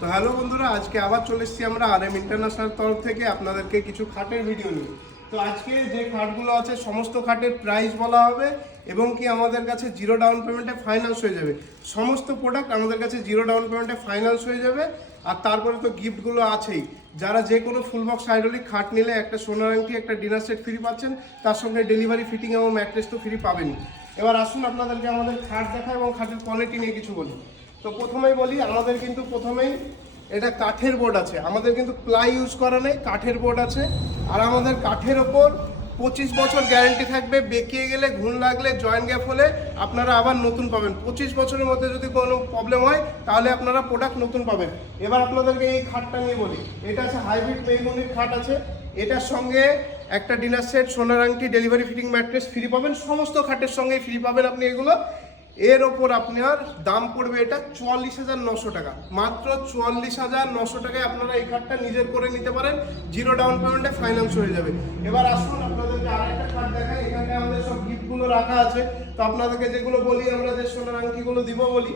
তো হ্যালো বন্ধুরা, আজকে আবার চলে এসেছি আমরা RM ইন্টারন্যাশনাল তরফ থেকে আপনাদেরকে কিছু খাটের ভিডিও নিয়ে। তো আজকে যে খাটগুলো আছে সমস্ত খাটের প্রাইস বলা হবে এবং কি আমাদের কাছে জিরো ডাউন পেমেন্টে ফাইন্যান্স হয়ে যাবে। সমস্ত প্রোডাক্ট আমাদের কাছে জিরো ডাউন পেমেন্টে ফাইন্যান্স হয়ে যাবে। আর তারপরে তো গিফটগুলো আছেই। যারা যে কোনো ফুল বক্স হাইড্রোলিক খাট নিলে একটা সোনার আংটি, একটা ডিনার সেট ফ্রি পাচ্ছেন, তার সঙ্গে ডেলিভারি ফিটিং এবং ম্যাট্রেস তো ফ্রি পাবেনই। এবার আসুন আপনাদেরকে আমাদের খাট দেখায় এবং খাটের কোয়ালিটি নিয়ে কিছু বলি। তো প্রথমেই বলি, আমাদের কিন্তু প্রথমেই এটা কাঠের বোর্ড আছে, আমাদের কিন্তু প্লাই ইউজ করা নেই, কাঠের বোর্ড আছে। আর আমাদের কাঠের ওপর 25 বছর গ্যারেন্টি থাকবে। বেঁকিয়ে গেলে, ঘুণ লাগলে, জয়েন্ট গ্যাপ হলে আপনারা আবার নতুন পাবেন। 25 বছরের মধ্যে যদি কোনো প্রবলেম হয় তাহলে আপনারা প্রোডাক্ট নতুন পাবেন। এবার আপনাদেরকে এই খাটটা নিয়ে বলি। এটা আছে হাইব্রিড মেহগনির খাট আছে। এটার সঙ্গে একটা ডিনার সেট, সোনার আংটি, ডেলিভারি ফিটিং ম্যাট্রেস ফ্রি পাবেন। সমস্ত খাটের সঙ্গেই ফ্রি পাবেন আপনি এগুলো। এর ওপর আপনার দাম পড়বে এটা 44,900 টাকা। মাত্র 44,900 টাকায় আপনারা এই খাটটা নিজের করে নিতে পারেন। জিরো ডাউন পেমেন্টে ফাইন্যান্স হয়ে যাবে। এবার আসুন আপনাদেরকে আরেকটা খাট দেখাই। এখানে আমাদের সব গিফটগুলো রাখা আছে। তো আপনাদেরকে যেগুলো বলি, আমরা যে সোনার আংটিগুলো দিব বলি,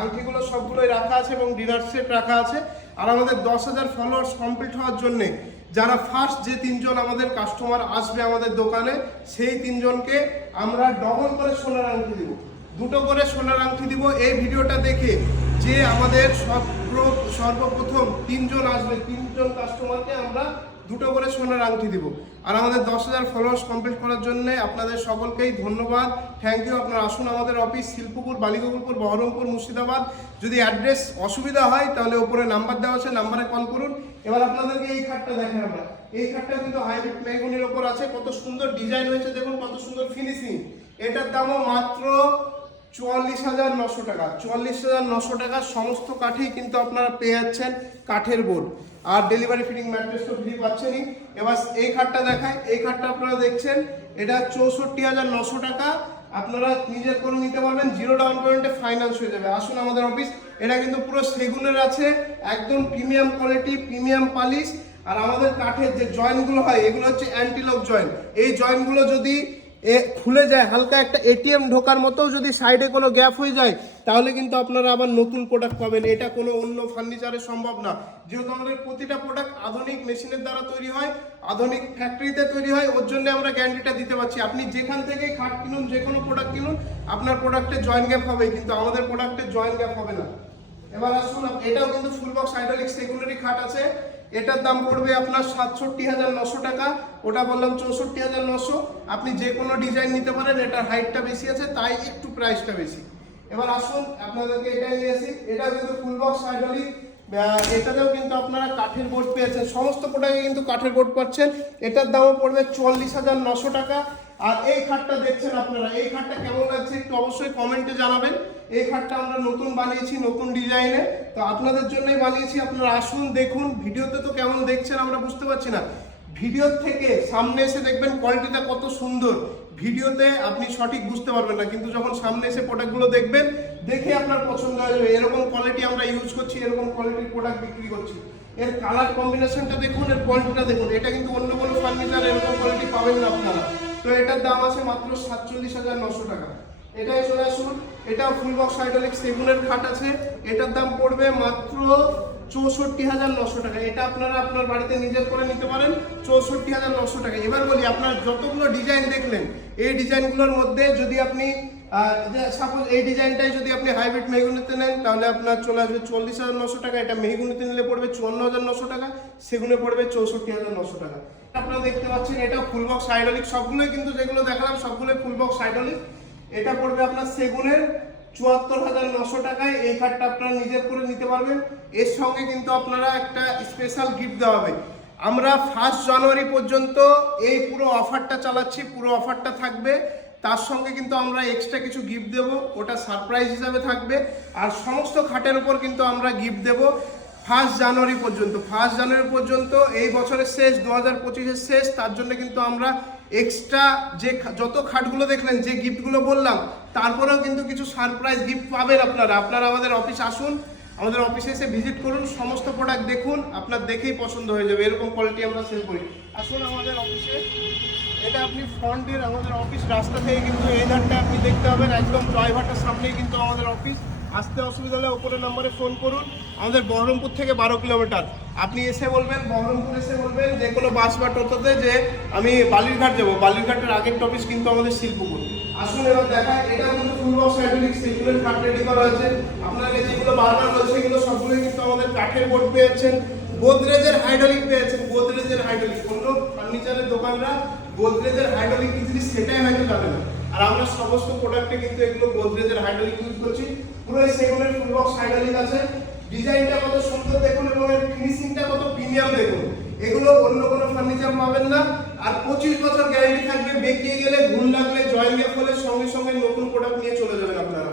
আংটিগুলো সবগুলোই রাখা আছে এবং ডিনার সেট রাখা আছে। আর আমাদের 10,000 ফলোয়ার্স কমপ্লিট হওয়ার জন্যে যারা ফার্স্ট যে 3 জন আমাদের কাস্টমার আসবে আমাদের দোকানে, সেই 3 জনকে আমরা ডবল করে সোনার আংটি দিব, 2টো করে সোনার আংটি দিব। এই ভিডিওটা দেখে যে আমাদের সর্বপ্রথম 3 জন আসবে, 3 জন কাস্টমারকে আমরা 2টো করে সোনার আংটি দিব। আর আমাদের 10,000 ফলোয়ার্স কমপ্লিট করার জন্য আপনাদের সকলকেই ধন্যবাদ, থ্যাংক ইউ। আপনারা আসুন আমাদের অফিস শিল্পপুর, বালিগোকুলপুর, বহরমপুর, মুর্শিদাবাদ। যদি অ্যাড্রেস অসুবিধা হয় তাহলে উপরে নাম্বার দেওয়া আছে, নাম্বারে কল করুন। এবার আপনাদেরকে এই খাটটা দেখেন আমরা। এই খাটটা কিন্তু হাইব্রিড মেহগনির ওপর আছে। কত সুন্দর ডিজাইন হয়েছে দেখুন, কত সুন্দর ফিনিশিং। এটার দামও মাত্র 44,900 টাকা। 44,900 টাকা সমস্ত কাঠেই কিন্তু আপনারা পেয়ে যাচ্ছেন কাঠের বোর্ড। আর ডেলিভারি ফিটিং ম্যাট্রেস তো ফ্রি পাচ্ছেনই। এবার এই খাটটা দেখায়। এই খাটটা আপনারা দেখছেন, এটা 64,900 টাকা। আপনারা নিজের করে নিতে পারবেন, জিরো ডাউন পেমেন্টে ফাইন্যান্স হয়ে যাবে। আসুন আমাদের অফিস। এটা কিন্তু পুরো সেগুনের আছে, একদম প্রিমিয়াম কোয়ালিটি, প্রিমিয়াম পালিশ। আর আমাদের কাঠের যে জয়েন্টগুলো হয় এগুলো হচ্ছে অ্যান্টিলক জয়েন্ট। এই জয়েন্টগুলো যদি খুলে যায়, হালকা একটা ATM ঢোকার মতো যদি সাইডে কোনো গ্যাপ হয়ে যায়, তাহলে কিন্তু আপনারা আবার নতুন প্রোডাক্ট পাবেন। এটা কোনো অন্য ফার্নিচারে সম্ভব না, যেহেতু আমাদের প্রতিটা প্রোডাক্ট আধুনিক মেশিনের দ্বারা তৈরি হয়, আধুনিক ফ্যাক্টরিতে তৈরি হয়। ওর জন্য আমরা গ্যারান্টিটা দিতে পারছি। আপনি যেখান থেকে খাট কিনুন, যে কোনো প্রোডাক্ট কিনুন, আপনার প্রোডাক্টে জয়েন্ট গ্যাপ হবে, কিন্তু আমাদের প্রোডাক্টে জয়েন্ট গ্যাপ হবে না। এবার আসুন, এটাও কিন্তু ফুল বক্স হাইড্রোলিক সেগুনেরই খাট আছে। এটার দাম পড়বে আপনার 67,900 টাকা। ওটা বললাম 64,900। আপনি যে কোনো ডিজাইন নিতে পারেন। এটার হাইটটা বেশি আছে তাই একটু প্রাইসটা বেশি। এবার আসুন আপনাদেরকে এটা নিয়ে আসি। এটা কিন্তু ফুল বক্স হাইড্রোলিক। এটাতেও কিন্তু আপনারা কাঠের বোর্ড পেয়েছেন। সমস্ত প্রোডাক্টে কিন্তু কাঠের বোর্ড পাচ্ছেন। এটার দামও পড়বে 44,900 টাকা। আর এই খাটটা দেখছেন আপনারা, এই খাটটা কেমন লাগছে একটু অবশ্যই কমেন্টে জানাবেন। এই খাটটা আমরা নতুন বানিয়েছি, নতুন ডিজাইনে। তো আপনাদের জন্যই বানিয়েছি। আপনারা আসুন, দেখুন। ভিডিওতে তো কেমন দেখছেন আমরা বুঝতে পারছি না, ভিডিওর থেকে সামনে এসে দেখবেন কোয়ালিটিটা কত সুন্দর। ভিডিওতে আপনি সঠিক বুঝতে পারবেন না, কিন্তু যখন সামনে এসে প্রোডাক্টগুলো দেখবেন, দেখে আপনার পছন্দ হয়ে যাবে। এরকম কোয়ালিটি আমরা ইউজ করছি, এরকম কোয়ালিটির প্রোডাক্ট বিক্রি করছি। এর কালার কম্বিনেশনটা দেখুন, এর কোয়ালিটিটা দেখুন। এটা কিন্তু অন্য কোনো ফার্নিচার এরকম কোয়ালিটি পাবেন না আপনারা। তো এটার দাম আছে মাত্র 47,900 টাকা। এটাই চলে আসুন। এটাও ফুল বক্স হাইড্রোলিক সেগুনের খাট আছে। এটার দাম পড়বে মাত্র 64,900 টাকা। এটা আপনারা আপনার বাড়িতে নিজের করে নিতে পারেন 64,900 টাকা। এবার বলি, আপনার যতগুলো ডিজাইন দেখলেন, এই ডিজাইনগুলোর মধ্যে যদি আপনি সাপোজ এই ডিজাইনটাই যদি আপনি হাইব্রিড মেহগনিতে নেন, তাহলে আপনার চলে আসবে 40,900 টাকা। এটা মেহগনিতে নিলে পড়বে 54,900 টাকা। সেগুনে পড়বে 64,900 টাকা। আপনারা দেখতে পাচ্ছেন, এটা ফুল বক্স হাইড্রোলিক। সবগুলোই কিন্তু যেগুলো দেখালাম সবগুলোই ফুল বক্স হাইড্রোলিক। এটা পড়বে আপনার সেগুনের 74,900 টাকায়। এই খাটটা আপনারা নিজের করে নিতে পারবেন। এর সঙ্গে কিন্তু আপনারা একটা স্পেশাল গিফট দেওয়া হবে। আমরা 1 জানুয়ারি পর্যন্ত এই পুরো অফারটা চালাচ্ছি, পুরো অফারটা থাকবে। তার সঙ্গে কিন্তু আমরা এক্সট্রা কিছু গিফট দেব, ওটা সারপ্রাইজ হিসাবে থাকবে। আর সমস্ত খাটের উপর কিন্তু আমরা গিফট দেব 1 জানুয়ারি পর্যন্ত। 1 জানুয়ারি পর্যন্ত এই বছরের শেষ, 2025-এর শেষ। তার জন্য কিন্তু আমরা এক্সট্রা যে যত খাটগুলো দেখলেন, যে গিফটগুলো বললাম, তারপরেও কিন্তু কিছু সারপ্রাইজ গিফট পাবেন আপনারা। আপনারা আমাদের অফিস আসুন, আমাদের অফিসে এসে ভিজিট করুন, সমস্ত প্রোডাক্ট দেখুন, আপনার দেখেই পছন্দ হয়ে যাবে। এরকম কোয়ালিটি আমরা সেল করি। আসুন আমাদের অফিসে। এটা আপনি ফ্রন্টের আমাদের অফিস, রাস্তা থেকে কিন্তু এই ধারটা আপনি দেখতে পাবেন, একদম ড্রাইভারটার সামনেই কিন্তু আমাদের অফিস। আসতে অসুবিধা হলে ওপরের নম্বরে ফোন করুন। আমাদের বহরমপুর থেকে 12 কিলোমিটার। আপনি এসে বলবেন, বহরমপুর এসে বলবেন যে কোনো বাস বা টোটোতে যে আমি বালিরঘাট যাবো। বালিরঘাটের আগের টপিস কিন্তু আমাদের শিল্পপুর। আসুন এবার দেখায়, এটা কিন্তু ফুল বক্স হাইড্রোলিক সেগুলোর কাঠ রেডি করা হয়েছে। আপনাকে যেগুলো বারবার বলছে এগুলো সবগুলোই কিন্তু আমাদের কাঠের বোর্ড পেয়েছেন। গোদরেজের হাইড্রোলিক পেয়েছেন, গোদরেজের হাইড্রোলিক। অন্য ফার্নিচারের দোকানরা গোদরেজের হাইড্রোলিক জিনিস সেটাই হয়তো জানে না, আর আমরা সমস্ত প্রোডাক্টে কিন্তু এগুলো গোদরেজের হাইড্রোলিক ইউজ করছি। পুরো এই সেগুনের ফুল বক্স হাইড্রোলিক আছে। ডিজাইনটা কত সুন্দর দেখুন এবং এর ফিনিশিংটা কত প্রিমিয়াম দেখুন। এগুলো অন্য কোনো ফার্নিচার পাবেন না। আর 25 বছর গ্যারান্টি থাকবে। বেঁকিয়ে গেলে, ঘুণ লাগলে, জয়েন্ট গ্যাপ হলে সঙ্গে সঙ্গে নতুন প্রোডাক্ট নিয়ে চলে যাবেন আপনারা।